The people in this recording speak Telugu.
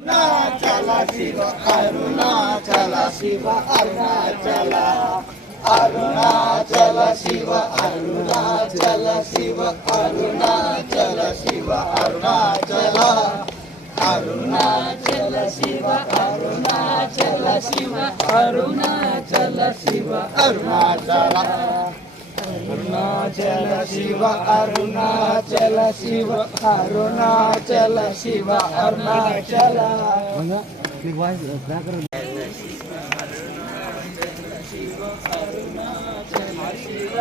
అరుణాచల శివ అరుణాచల శివ అరుణాచల అరుణాచల శివ అరుణాచల శివ అరుణాచల శివ అరుణాచల అరుణాచల శివ అరుణాచల శివ అరుణాచల శివ అరుణాచల అరుణాచల శివ అరుణాచల శివ అరుణాచల శివ అరుణాచల శివ